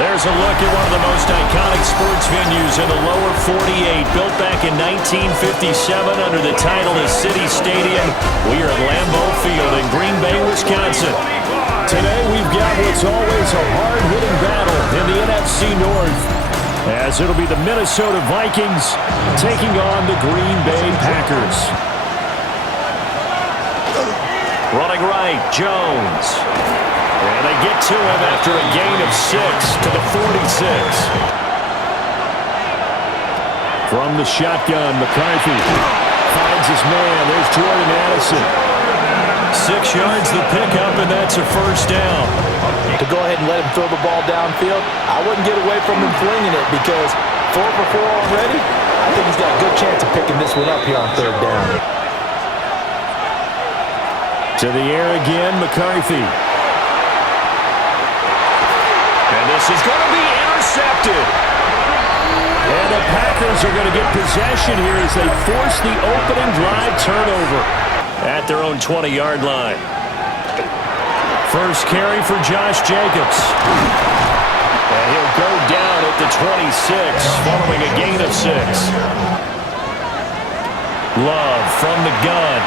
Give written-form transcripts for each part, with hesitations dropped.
There's a look at one of the most iconic sports venues in the lower 48, built back in 1957 under the title of City Stadium. We are at Lambeau Field in Green Bay, Wisconsin. Today we've got what's always a hard-hitting battle in the NFC North, as it'll be the Minnesota Vikings taking on the Green Bay Packers. Running right, Jones. And they get to him after a gain of 6 to the 46. From the shotgun, McCarthy finds his man. There's Jordan Addison. 6 yards the pickup, and that's a first down. To go ahead and let him throw the ball downfield, I wouldn't get away from him flinging it because 4 for 4 already, I think he's got a good chance of picking this one up here on third down. To the air again, McCarthy. And this is going to be intercepted. And the Packers are going to get possession here as they force the opening drive turnover. At their own 20-yard line. First carry for Josh Jacobs. And he'll go down at the 26, following a gain of 6. Love from the gun.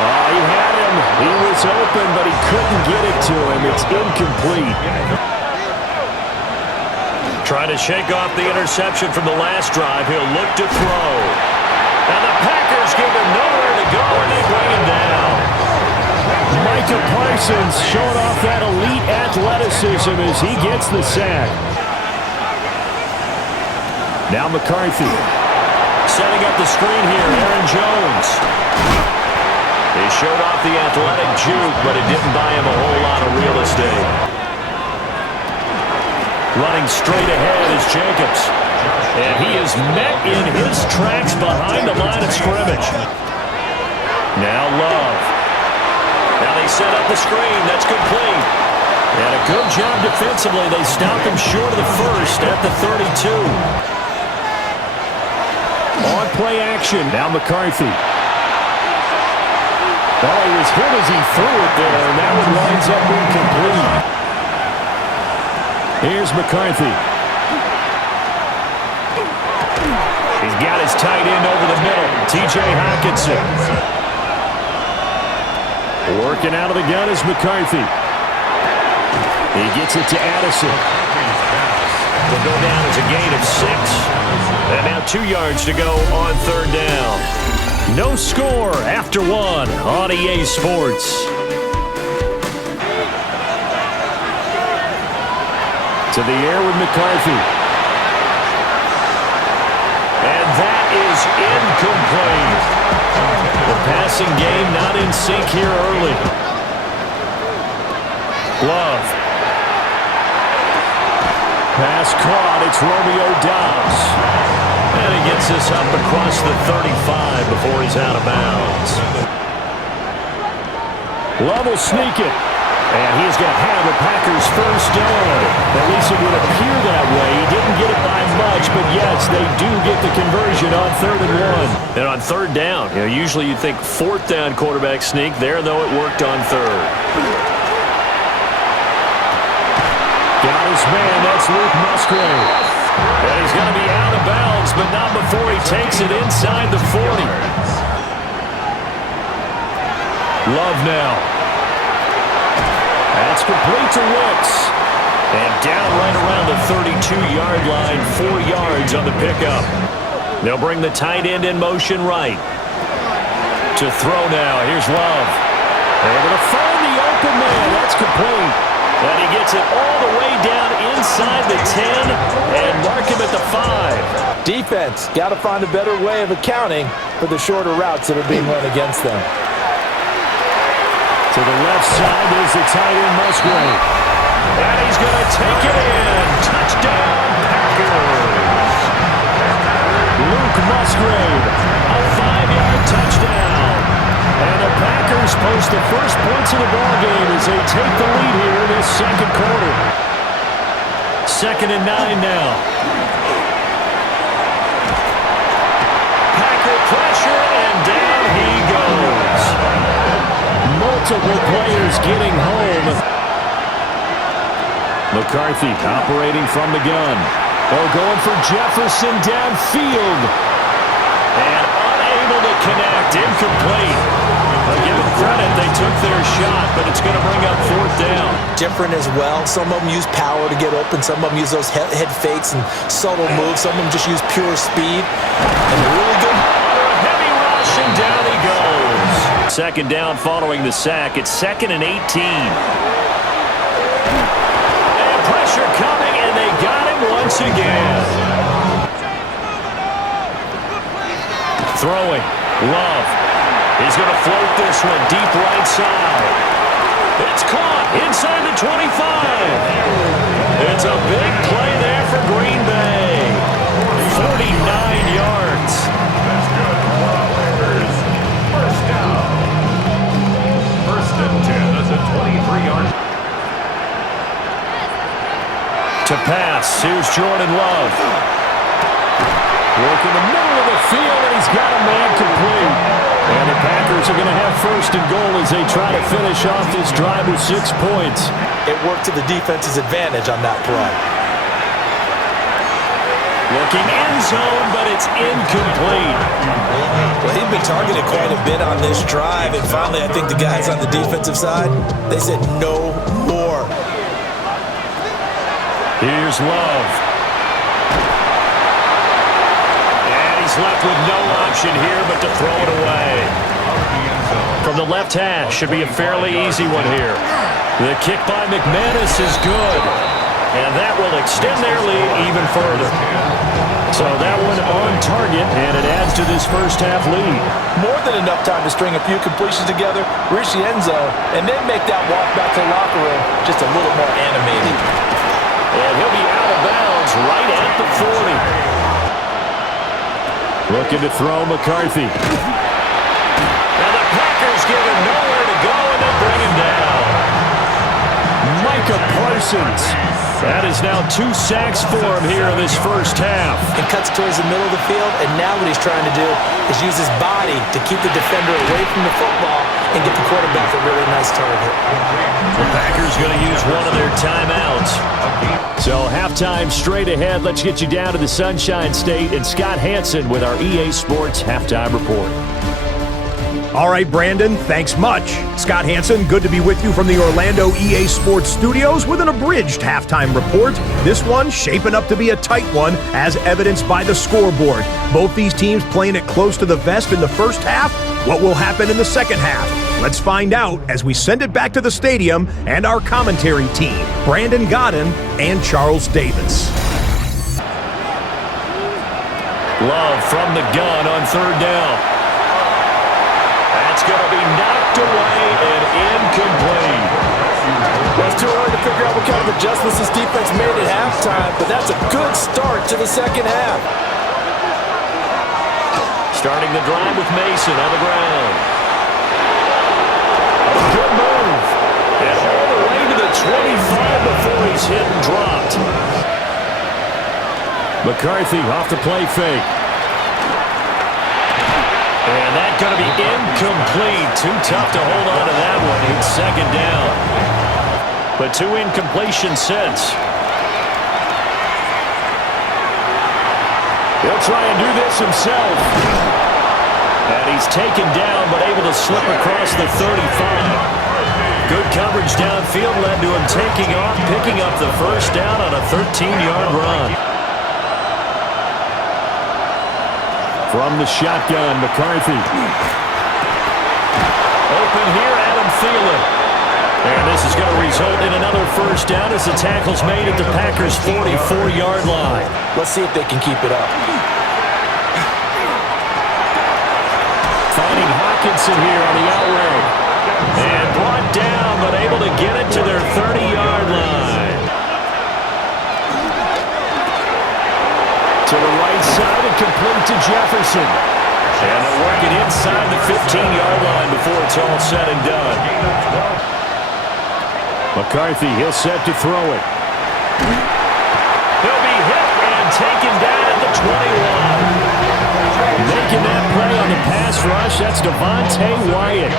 Oh, he had him. He was open, but he couldn't get it to him. It's incomplete. Trying to shake off the interception from the last drive. He'll look to throw. And the Packers give him nowhere to go, and they bring him down. Micah Parsons showing off that elite athleticism as he gets the sack. Now McCarthy. Setting up the screen here, Aaron Jones. He showed off the athletic juke, but it didn't buy him a whole lot of real estate. Running straight ahead is Jacobs. And he is met in his tracks behind the line of scrimmage. Now Love. Now they set up the screen. That's complete. And a good job defensively. They stop him short of the first at the 32. On play action. Now McCarthy. Oh, he was hit as he threw it there, and that one winds up incomplete. Here's McCarthy. He's got his tight end over the middle, T.J. Hockenson. Working out of the gun is McCarthy. He gets it to Addison. Will go down as a gain of 6. And now 2 yards to go on third down. No score after 1 on EA Sports. To the air with McCarthy. And that is incomplete. The passing game not in sync here early. Love. Pass caught. It's Romeo Doubs. And he gets this up across the 35 before he's out of bounds. Love will sneak it. And he's going to have the Packers first down. At least it would appear that way. He didn't get it by much, but yes, they do get the conversion on 3rd and 1. And on third down, usually you'd think 4th down quarterback sneak. There, though, it worked on 3rd. Got his man. That's Luke Musgrave. And he's going to be out of bounds, but not before he takes it inside the 40. Love now. That's complete to Wicks. And down right around the 32-yard line, 4 yards on the pickup. They'll bring the tight end in motion right. To throw now, here's Love. Able to find the open man. That's complete. And he gets it all the way down inside the 10 and mark him at the 5. Defense got to find a better way of accounting for the shorter routes that are being run against them. To the left side, there's the tight end, Musgrave. And he's going to take it in. Touchdown, Packers. Luke Musgrave, a 5-yard touchdown. And the Packers post the first points of the ballgame as they take the lead here in this second quarter. 2nd and 9 now. Packer pressure, and down he goes. Multiple players getting home. McCarthy operating from the gun. Oh, going for Jefferson downfield. And unable to connect. Incomplete. But give them credit. They took their shot, but it's going to bring up 4th down. Different as well. Some of them use power to get open. Some of them use those head fakes and subtle moves. Some of them just use pure speed. And really good. Heavy rush, and down he goes. 2nd down following the sack. It's 2nd and 18. And pressure coming, and they got him once again. Throwing. Love. He's going to float this one deep right side. It's caught inside the 25. It's a big play there for Green Bay. 49 yards. First down. 1st and 10. That's a 23-yard. To pass. Here's Jordan Love. Work in the middle of the field, and he's got a man complete. And the Packers are going to have 1st and goal as they try to finish off this drive with 6 points. It worked to the defense's advantage on that play. Looking end zone, but it's incomplete. Well, he'd been targeted quite a bit on this drive, and finally I think the guys on the defensive side, they said no more. Here's Love. Left with no option here but to throw it away. From the left hash, should be a fairly easy one here. The kick by McManus is good, and that will extend their lead even further. So that one on target, and it adds to this first half lead. More than enough time to string a few completions together, reach the end zone, and then make that walk back to the locker room just a little more animated. And he'll be out of bounds right at the 40. Looking to throw McCarthy. And the Packers give him nowhere to go, and they bring him down. Micah Parsons. That is now 2 sacks for him here in this first half. And cuts towards the middle of the field, and now what he's trying to do is use his body to keep the defender away from the football and get the quarterback a really nice target. The Packers going to use one of their timeouts. So halftime straight ahead. Let's get you down to the Sunshine State and Scott Hansen with our EA Sports Halftime Report. All right, Brandon, thanks much. Scott Hansen, good to be with you from the Orlando EA Sports Studios with an abridged halftime report. This one shaping up to be a tight one, as evidenced by the scoreboard. Both these teams playing it close to the vest in the first half. What will happen in the second half? Let's find out as we send it back to the stadium and our commentary team, Brandin Gaudin and Charles Davis. Love from the gun on 3rd down. That's going to be knocked away and incomplete. Well, it's too early to figure out what kind of adjustments this defense made at halftime, but that's a good start to the second half. Starting the drive with Mason on the ground. A good move. And all the way to the 25 before he's hit and dropped. McCarthy off the play fake. And that's going to be incomplete. Too tough to hold on to that one. It's 2nd down. But 2 incompletions since. He'll try and do this himself. And he's taken down, but able to slip across the 35. Good coverage downfield led to him taking off, picking up the first down on a 13-yard run. From the shotgun, McCarthy. Open here, Adam Thielen. And this is going to result in another first down as the tackle's made at the Packers' 44-yard line. Let's see if they can keep it up. Finding Hawkinson here on the out route. And brought down, but able to get it to their 30-yard line. To the right side and complete to Jefferson. And they'll work it inside the 15-yard line before it's all said and done. McCarthy, he'll set to throw it. He'll be hit and taken down at the 21. Making that play on the pass rush, that's Devontae Wyatt.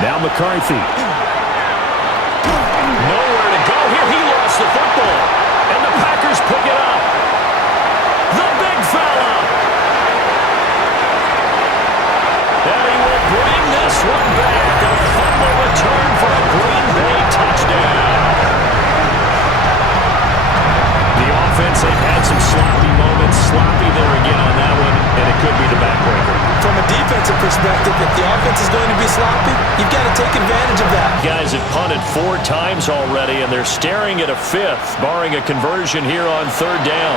Now McCarthy. perspective, if the offense is going to be sloppy, you've got to take advantage of that. Guys have punted 4 times already, and they're staring at a 5th, barring a conversion here on 3rd down.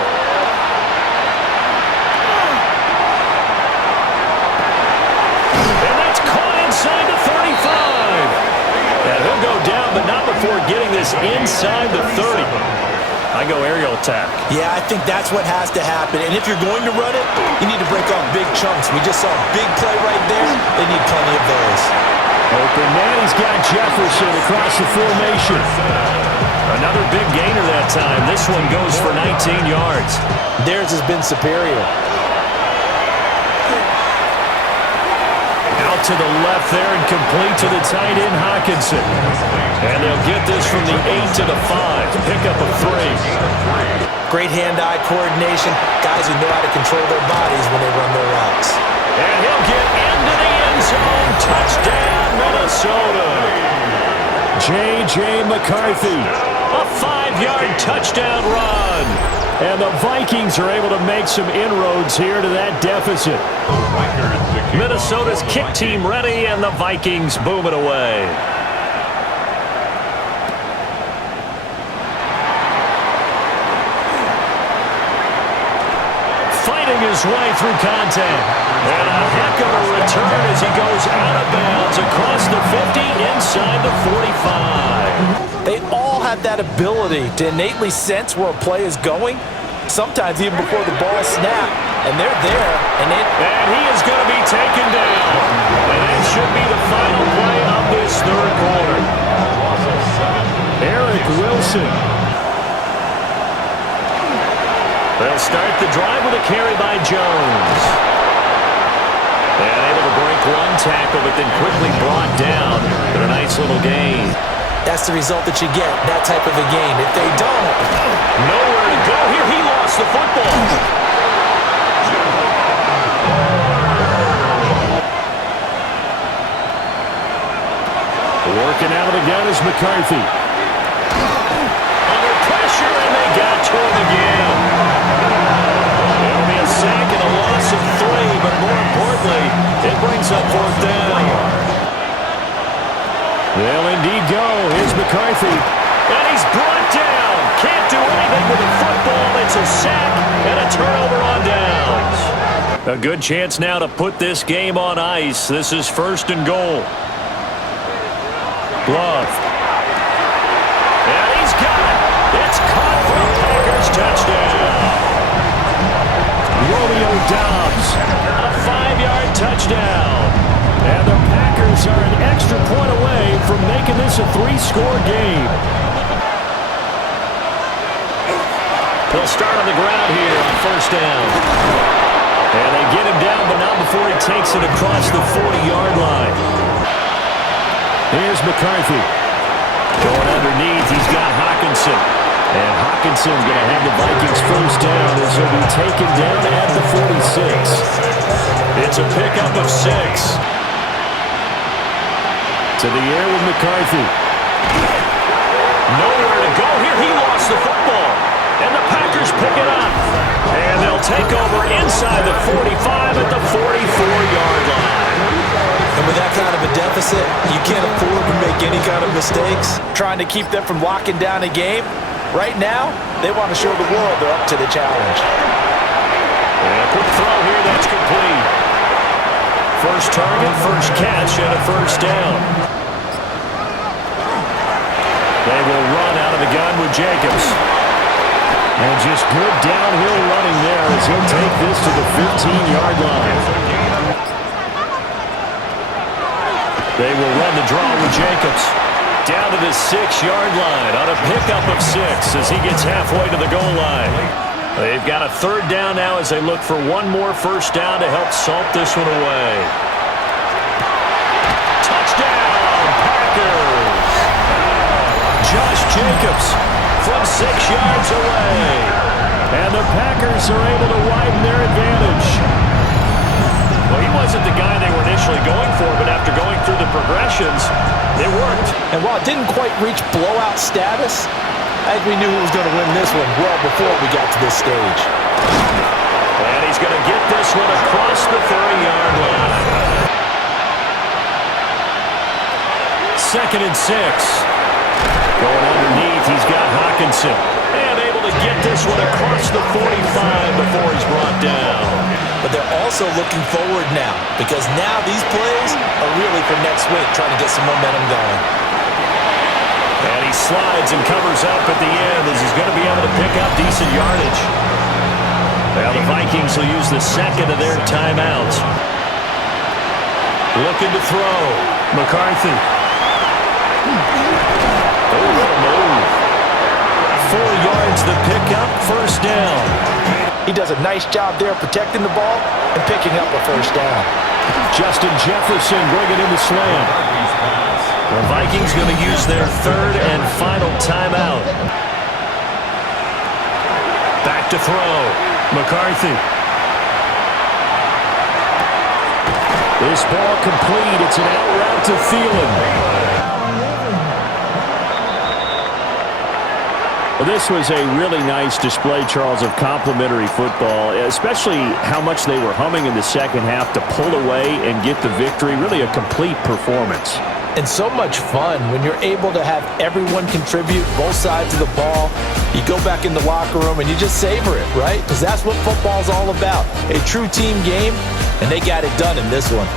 And that's caught inside the 35. And he'll go down, but not before getting this inside the 30. I go aerial attack. Yeah, I think that's what has to happen. And if you're going to run it, you need to break off big chunks. We just saw a big play right there. They need plenty of those. Open man, he's got Jefferson across the formation. Another big gainer that time. This one goes for 19 yards. Theirs has been superior. Out to the left there and complete to the tight end, Hockenson. And they'll get this from the 8 to the 5. Pick up a 3. Great hand-eye coordination. Guys who know how to control their bodies when they run their routes. And he'll get into the end zone. Touchdown, Minnesota. J.J. McCarthy. A 5-yard touchdown run. And the Vikings are able to make some inroads here to that deficit. Minnesota's kick team ready, and the Vikings boom it away. Fighting his way through contact. And a heck of a return as he goes out of bounds across the 50 inside the 45. They all have that ability to innately sense where a play is going, sometimes even before the ball snaps, and they're there. And he is going to be taken down. And that should be the final play of this 3rd quarter. Eric Wilson. They'll start the drive with a carry by Jones. And able to break 1 tackle, but then quickly brought down. But a nice little gain. that's the result that you get, that type of a game. If they don't, nowhere to go here. He lost the football. Working out of the gun is McCarthy. Under pressure, and they got to him again. It'll be a sack and a loss of 3, but more importantly, it brings up 4th down. They'll indeed go. Here's McCarthy. And he's brought down. Can't do anything with the football. It's a sack and a turnover on downs. A good chance now to put this game on ice. This is 1st and goal. Glove. And he's got it. It's caught for a Packers touchdown. Romeo Dobbs. A 5-yard touchdown. And the Packers are an extra point away from making this a 3-score game. They'll start on the ground here on 1st down. And they get him down, but not before he takes it across the 40-yard line. Here's McCarthy. Going underneath, he's got Hockenson. And Hawkinson's going to have the Vikings 1st down as he'll be taken down at the 46. It's a pickup of 6. To the air with McCarthy. Nowhere to go here. He lost the football. And the Packers pick it up. And they'll take over inside the 45 at the 44-yard line. and with that kind of a deficit, you can't afford to make any kind of mistakes. Trying to keep them from locking down a game. Right now, they want to show the world they're up to the challenge. And a quick throw here, that's complete. First target, first catch, and a 1st down. They will run out of the gun with Jacobs. And just good downhill running there as he'll take this to the 15-yard line. They will run the draw with Jacobs. Down to the 6-yard line on a pickup of 6 as he gets halfway to the goal line. They've got a 3rd down now as they look for one more 1st down to help salt this one away. Touchdown, Packers! Josh Jacobs from 6 yards away. And the Packers are able to widen their advantage. Well, he wasn't the guy they were initially going for, but after going through the progressions, it worked. And while it didn't quite reach blowout status, I think we knew who was going to win this one well before we got to this stage. And he's going to get this one across the 30-yard line. 2nd and 6. Going underneath, he's got Hockenson. And able to get this one across the 45 before he's brought down. But they're also looking forward now, because now these plays are really for next week, trying to get some momentum going. And he slides and covers up at the end as he's going to be able to pick up decent yardage. Now the Vikings will use the second of their timeouts. Looking to throw. McCarthy. Oh, what a move. 4 yards the pickup, first down. He does a nice job there protecting the ball and picking up a first down. Justin Jefferson bringing in the slant. The Vikings going to use their 3rd and final timeout. Back to throw. McCarthy. This ball complete. It's an out route to Thielen. Well, this was a really nice display, Charles, of complimentary football, especially how much they were humming in the second half to pull away and get the victory. Really a complete performance. And so much fun when you're able to have everyone contribute, both sides of the ball. You go back in the locker room and you just savor it, right? Because that's what football's all about. A true team game, and they got it done in this one.